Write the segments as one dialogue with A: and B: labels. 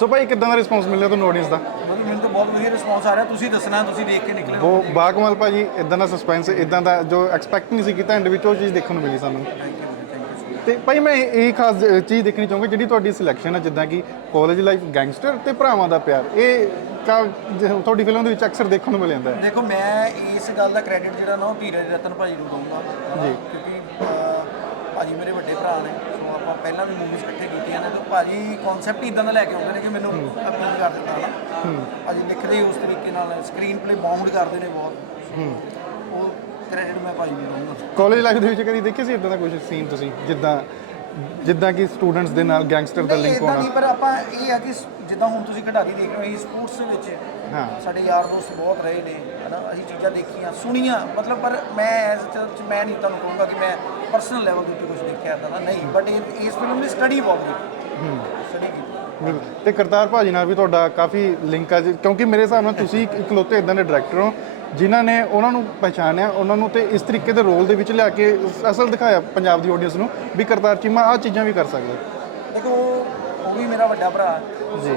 A: ਸੋ ਭਾਈ ਕਿਦਾਂ ਦਾ ਰਿਸਪੌਂਸ ਮਿਲਿਆ ਤੁਹਾਨੂੰ ਆਡੀਅנס ਦਾ?
B: ਮਤਲਬ ਮੈਨੂੰ ਤਾਂ ਬਹੁਤ ਵਧੀਆ ਰਿਸਪੌਂਸ ਆ ਰਿਹਾ। ਤੁਸੀਂ ਦੱਸਣਾ ਤੁਸੀਂ ਦੇਖ ਕੇ ਨਿਕਲੇ ਹੋ।
A: ਉਹ ਬਾਕਮਾਲ ਭਾਜੀ ਇਦਾਂ ਦਾ ਸਸਪੈਂਸ ਇਦਾਂ ਦਾ ਜੋ ਐਕਸਪੈਕਟ ਨਹੀਂ ਸੀ ਕੀਤਾ ਐਂਡ ਵਿੱਚ ਉਹ ਚੀਜ਼ ਦੇਖਣ ਨੂੰ ਮਿਲੀ ਸਾਨੂੰ।
B: ਥੈਂਕ ਯੂ ਥੈਂਕ ਯੂ
A: ਤੇ ਭਾਈ ਮੈਂ ਇਹ ਖਾਸ ਜ- ਚੀਜ਼ ਦੇਖਣੀ ਚਾਹੂੰਗਾ ਜਿਹੜੀ ਤੁਹਾਡੀ ਸਿਲੈਕਸ਼ਨ ਹੈ ਜਿੱਦਾਂ ਕਿ ਕਾਲਜ ਲਾਈਫ ਗੈਂਗਸਟਰ ਤੇ ਭਰਾਵਾਂ ਦਾ ਪਿਆਰ। ਇਹ ਕਾ ਜ- ਤੁਹਾਡੀ ਫਿਲਮ ਦੇ ਵਿੱਚ ਅਕਸਰ ਦੇਖਣ ਨੂੰ ਮਿਲ ਜਾਂਦਾ ਹੈ।
B: ਦੇਖੋ ਮੈਂ ਇਸ ਗੱਲ ਦਾ ਕ੍ਰੈਡਿਟ ਜਿਹੜਾ ਨਾ ਉਹ ਧੀਰਜ ਰਤਨ ਭਾਜੀ ਨੂੰ ਦਊਂਗਾ।
A: ਜੀ।
B: ਕਿਉਂਕਿ ਅਹ, ਭਾਜੀ ਮੇਰੇ ਵੱਡੇ ਭਰਾ ਨੇ ਸੋ ਆਪਾਂ ਪਹਿਲਾਂ ਵੀ ਮੂਵੀਜ਼ ਇਕੱਠੇ ਕੀਤੀਆਂ ਨੇ ਤੇ ਭਾਜੀ ਕਨਸੈਪਟ ਇਦਾਂ ਦਾ ਲੈ ਕੇ ਆਉਂਦੇ ਨੇ ਕਿ ਮੈਨੂੰ ਅਪੀਲ ਕਰ ਦਿੱਤਾ ਨਾ। ਭਾਜੀ ਲਿਖਦੇ ਹੀ ਉਸ ਤਰੀਕੇ ਨਾਲ ਸਕਰੀਨ ਪਲੇ ਬਾਉਂਡ ਕਰਦੇ ਨੇ ਬਹੁਤ। ਉਹ ਕ੍ਰੈਡਿਟ ਮੈਂ ਭਾਜੀ ਨੂੰ ਦਊਂਗਾ।
A: ਕਾਲਜ ਲਾਈਫ ਦੇ ਵਿੱਚ ਕਦੀ ਦੇਖੇ ਸੀ ਇਦਾਂ ਦਾ ਕੁਝ ਸੀਨ ਤੁਸੀਂ ਜਿੱਦਾਂ ਜਿੱਦਾਂ ਕਿ ਸਟੂਡੈਂਟਸ ਦੇ ਨਾਲ ਗੈਂਗਸਟਰ ਦਾ ਲਿੰਕ ਹੋਣਾ
B: ਨਹੀਂ ਪਰ ਆਪਾਂ ਇਹ ਆ ਕਿ ਜਿੱਦਾਂ ਹੁਣ ਤੁਸੀਂ ਖਿਡਾਰੀ ਦੇਖ ਰਹੇ ਹੋ ਇਹ ਸਪੋਰਟਸ ਦੇ ਵਿੱਚ
A: ਹਾਂ।
B: ਸਾਡੇ ਯਾਰ ਦੋਸਤ ਬਹੁਤ ਰਹੇ ਨੇ ਹਨਾ? ਅਸੀਂ ਚੀਜ਼ਾਂ ਦੇਖੀਆਂ ਸੁਣੀਆਂ ਮਤਲਬ ਪਰ ਮੈਂ ਐਜ਼ ਚ ਮੈਂ ਨਹੀਂ ਤੁਹਾਨੂੰ ਕਹੂੰਗਾ ਕਿ ਮੈਂ ਪਰਸਨਲ ਲੈਵਲ ਦੇ ਉੱਤੇ ਕੁਝ ਦੇਖਿਆ ਦਾ ਨਹੀਂ ਬਟ ਇਸ ਫਿਲਮ ਦੀ ਸਟੱਡੀ ਬਹੁਤ ਕੀਤੀ
A: ਹੂੰ।
B: ਸਟੱਡੀ ਕੀਤੀ।
A: ਤੇ ਕਰਤਾਰ ਭਾਜੀ ਨਾਲ ਵੀ ਤੁਹਾਡਾ ਕਾਫੀ ਲਿੰਕ ਆ ਜੀ। ਕਿਉਂਕਿ ਮੇਰੇ ਹਿਸਾਬ ਨਾਲ ਤੁਸੀਂ ਇੱਕ ਇਕਲੌਤੇ ਇਦਾਂ ਦੇ ਡਾਇਰੈਕਟਰ ਹੋ, ਜਿਨ੍ਹਾਂ ਨੇ ਉਹਨਾਂ ਨੂੰ ਪਛਾਣਿਆ ਉਹਨਾਂ ਨੂੰ ਤੇ ਇਸ ਤਰੀਕੇ ਦੇ ਰੋਲ ਦੇ ਵਿੱਚ ਲਿਆ ਕੇ ਅਸਲ ਦਿਖਾਇਆ ਪੰਜਾਬ ਦੀ ਆਡੀਅנס ਨੂੰ ਵੀ ਕਰਤਾਰ ਚੀਮਾ ਆਹ ਚੀਜ਼ਾਂ ਵੀ ਕਰ ਸਕਦਾ।
B: ਦੇਖੋ ਉਹ ਵੀ ਮੇਰਾ ਵੱਡਾ ਭਰਾ।
A: ਜੀ।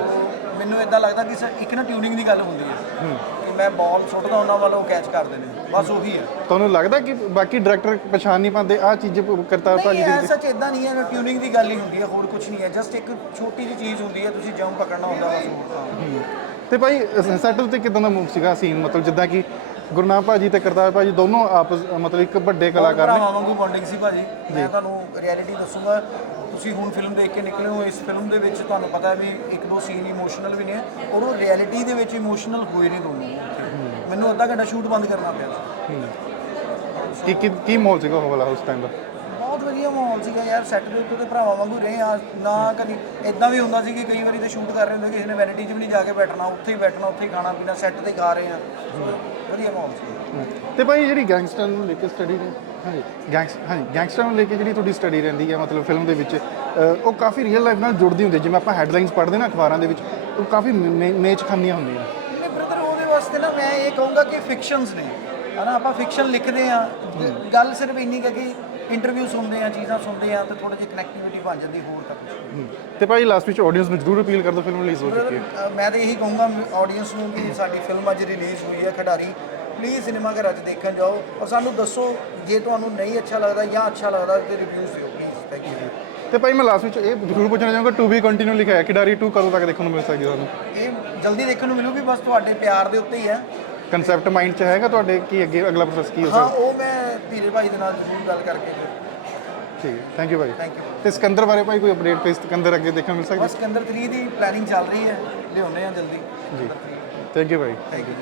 B: ਮੈਨੂੰ ਇਦਾਂ ਲੱਗਦਾ ਕਿ ਇੱਕ ਨਾ ਟਿਊਨਿੰਗ ਦੀ ਗੱਲ ਹੁੰਦੀ ਹੈ। ਕਿ ਮੈਂ ਬਾਲ ਸੁੱਟਦਾ ਉਹਨਾਂ ਵੱਲੋਂ ਕੈਚ ਕਰਦੇ ਨੇ। ਬਸ ਉਹੀ ਹੈ।
A: ਤੁਹਾਨੂੰ ਲੱਗਦਾ ਕਿ ਬਾਕੀ ਡਾਇਰੈਕਟਰ ਪਛਾਣ ਨਹੀਂ ਪਾਉਂਦੇ? ਆਹ ਚੀਜ਼ ਕਰਤਾਰ ਭਾਜੀ ਦੀ
B: ਸੱਚ ਇਦਾਂ ਨਹੀਂ ਹੈ ਟਿਊਨਿੰਗ ਦੀ ਗੱਲ ਹੀ ਹੁੰਦੀ ਹੈ ਹੋਰ ਕੁਝ ਨਹੀਂ ਹੈ। ਜਸਟ ਇੱਕ ਛੋਟੀ ਜਿਹੀ ਚੀਜ਼ ਹੁੰਦੀ ਹੈ ਤੁਸੀਂ ਜੰਮ ਪਕੜਨਾ ਹੁੰਦਾ ਬਸ।
A: ਤੇ। ਭਾਈ ਸੈਟਲ ਤੇ ਕਿਦਾਂ ਦਾ ਮੂਵ ਸੀਗਾ ਸੀਨ ਮਤਲਬ ਜਿੱਦਾਂ ਕਿ ਗੁਰਨਾਮ ਭਾਜੀ ਤੇ ਕਰਤਾਰ ਭਾਜੀ ਦੋਨੋਂ ਆਪਸ ਮਤਲਬ ਇੱਕ ਵੱਡੇ ਕਲਾਕਾਰ ਨੇ।
B: ਭਰਾਵਾਂ ਵਾਂਗੂ ਬੌਂਡਿੰਗ ਸੀ ਭਾਜੀ। ਮੈਂ ਤੁਹਾਨੂੰ ਰਿਐਲਿਟੀ ਦੱਸੂਗਾ। ਤੁਸੀਂ ਹੁਣ ਫਿਲਮ ਦੇਖ ਕੇ ਨਿਕਲੇ ਹੋ, ਇਸ ਫਿਲਮ ਦੇ ਵਿੱਚ ਤੁਹਾਨੂੰ ਪਤਾ ਹੈ ਵੀ ਇੱਕ ਦੋ ਸੀਨ ਇਮੋਸ਼ਨਲ ਵੀ ਨੇ ਔਰ ਉਹ ਰਿਐਲਿਟੀ ਦੇ ਵਿੱਚ ਇਮੋਸ਼ਨਲ ਹੋਏ ਨੇ ਦੋਨੋਂ। ਮੈਨੂੰ ਅੱਧਾ ਘੰਟਾ ਸ਼ੂਟ ਬੰਦ ਕਰਨਾ ਪਿਆ
A: ਕੀ ਕੀ ਕੀ ਮਾਹੌਲ ਸੀਗਾ ਉਹ ਵਾਲਾ ਉਸ ਟਾਈਮ ਦਾ?
B: ਬਹੁਤ ਵਧੀਆ ਮਾਹੌਲ ਸੀਗਾ ਯਾਰ ਸੈੱਟ ਦੇ ਉੱਤੇ ਤੇ ਭਰਾਵਾਂ ਵਾਂਗੂ ਰਹੇ ਆ ਨਾ ਕਦੀ ਇਦਾਂ ਵੀ ਹੁੰਦਾ ਸੀ ਕਿ ਕਈ ਵਾਰੀ ਤੇ ਸ਼ੂਟ ਕਰ ਰਹੇ ਹੁੰਦੇ ਕਿਸੇ ਨੇ ਵੈਨਿਟੀ 'ਚ ਵੀ ਨਹੀਂ ਜਾ ਕੇ ਬੈਠਣਾ ਉੱਥੇ ਹੀ ਬੈਠਣਾ ਉੱਥੇ ਹੀ ਖਾਣਾ ਪੀਣਾ ਸੈੱਟ ਤੇ ਖਾ ਰਹੇ ਆ ਵਧੀਆ ਮਾਹੌਲ ਸੀ।
A: ਤੇ ਭਾਈ ਜਿਹੜੀ ਗੈਂਗਸਟਰ ਨੂੰ ਲੈ ਕੇ ਸਟੱਡੀ ਹਾਂਜੀ ਗੈਂਗਸ ਹਾਂਜੀ ਗੈਂਗਸਟਰ ਨੂੰ ਲੈ ਕੇ ਜਿਹੜੀ ਤੁਹਾਡੀ ਸਟੱਡੀ ਰਹਿੰਦੀ ਹੈ ਮਤਲਬ ਫਿਲਮ ਦੇ ਵਿੱਚ ਉਹ ਕਾਫੀ ਰੀਅਲ ਲਾਈਫ ਨਾਲ ਜੁੜਦੀ ਹੁੰਦੀ ਹੈ ਜਿਵੇਂ ਆਪਾਂ ਹੈਡਲਾਈਨਸ ਪੜ੍ਹਦੇ ਨਾ ਅਖਬਾਰਾਂ ਦੇ ਵਿੱਚ ਉਹ ਕਾਫੀ ਮੇਚ ਖਾਨੀਆਂ ਹੁੰਦੀਆਂ।
B: ਨਹੀਂ ਬ੍ਰਦਰ ਉਹਦੇ ਵਾਸਤੇ ਨਾ ਮੈਂ ਇਹ ਕਹੂੰਗਾ ਕਿ ਫਿਕਸ਼ਨਸ ਨੇ। ਹਨਾ ਆਪਾਂ ਫਿਕਸ਼ਨ ਲਿਖਦੇ ਆ ਗੱਲ ਸਿਰਫ ਇੰਨੀ ਕਿ ਇੰਟਰਵਿਊ ਸੁਣਦੇ ਆ ਚੀਜ਼ਾਂ ਸੁਣਦੇ ਆ ਤੇ ਥੋੜਾ ਜਿਹਾ ਕਨੈਕਟੀਵਿਟੀ ਬਣ ਜਾਂਦੀ ਹੋਰ ਤਾਂ ਕੁਝ ਨਹੀਂ।
A: ਤੇ ਭਾਈ ਲਾਸਟ ਵਿੱਚ ਆਡੀਅנס ਨੂੰ ਜ਼ਰੂਰ ਅਪੀਲ ਕਰ ਦਿਓ ਫਿਲਮ ਰਿਲੀਜ਼ ਹੋ ਚੁੱਕੀ ਹੈ।
B: ਮੈਂ ਤਾਂ ਇਹੀ ਕਹੂੰਗਾ ਆਡੀਅנס ਨੂੰ ਕਿ ਸਾਡੀ ਫਿਲਮ ਅੱਜ ਰਿਲੀਜ਼ ਹੋਈ ਹੈ ਖਿਡਾਰੀ। ਪਲੀਜ਼ ਸਿਨੇਮਾ ਘਰ ਅੱਜ ਦੇਖਣ ਜਾਓ ਔਰ ਸਾਨੂੰ ਦੱਸੋ ਜੇ ਤੁਹਾਨੂੰ ਨਹੀਂ ਅੱਛਾ ਲੱਗਦਾ ਜਾਂ ਅੱਛਾ ਲੱਗਦਾ ਤੇ ਰਿਵਿਊਜ਼ ਦਿਓ ਪਲੀਜ਼ ਥੈਂਕ ਯੂ
A: ਤੇ ਭਾਈ ਮੈਂ ਲਾਸਟ ਵਿੱਚ ਇਹ ਜ਼ਰੂਰ ਪੁੱਛਣਾ ਚਾਹਾਂਗਾ ਟੂ ਬੀ ਕੰਟੀਨਿਊ ਲਿਖਿਆ ਖਿਡਾਰੀ 2 ਕਦੋਂ ਤੱਕ ਦੇਖਣ ਨੂੰ ਮਿਲ ਸਕਦੀ ਹੈ
B: ਇਹ ਜਲਦੀ ਦੇਖਣ ਨੂੰ ਮਿਲੂਗੀ ਬਸ ਤੁਹਾਡੇ ਪਿਆਰ ਦੇ ਉੱਤੇ ਹੀ ਹੈ।
A: ਕਨਸੈਪਟ ਮਾਈਂਡ 'ਚ ਹੈਗਾ ਤੁਹਾਡੇ ਕੀ ਅੱਗੇ ਅਗਲਾ ਪ੍ਰੋਸੈਸ ਕੀ ਹੋ
B: ਹਾਂ
A: ਸਕਦਾ?
B: ਉਹ ਮੈਂ ਧੀਰੇ ਭਾਈ ਦੇ ਨਾਲ ਜ਼ਰੂਰ ਗੱਲ ਕਰਕੇ
A: ਠੀਕ ਹੈ ਥੈਂਕ ਯੂ ਭਾਈ।
B: ਥੈਂਕ ਯੂ
A: ਤੇ ਸਿਕੰਦਰ ਬਾਰੇ ਭਾਈ ਕੋਈ ਅਪਡੇਟ ਪੇ ਸਿਕੰਦਰ ਅੱਗੇ ਦੇਖਣ ਮਿਲ ਸਕਦੀ?
B: ਬਸ ਸਿਕੰਦਰ 3 ਦੀ ਪਲੈਨਿੰਗ ਚੱਲ ਰਹੀ ਹੈ। ਲਿਆਉਂਦੇ ਆ ਜਲਦੀ।
A: ਜੀ। Thank you Bhai.
B: Thank you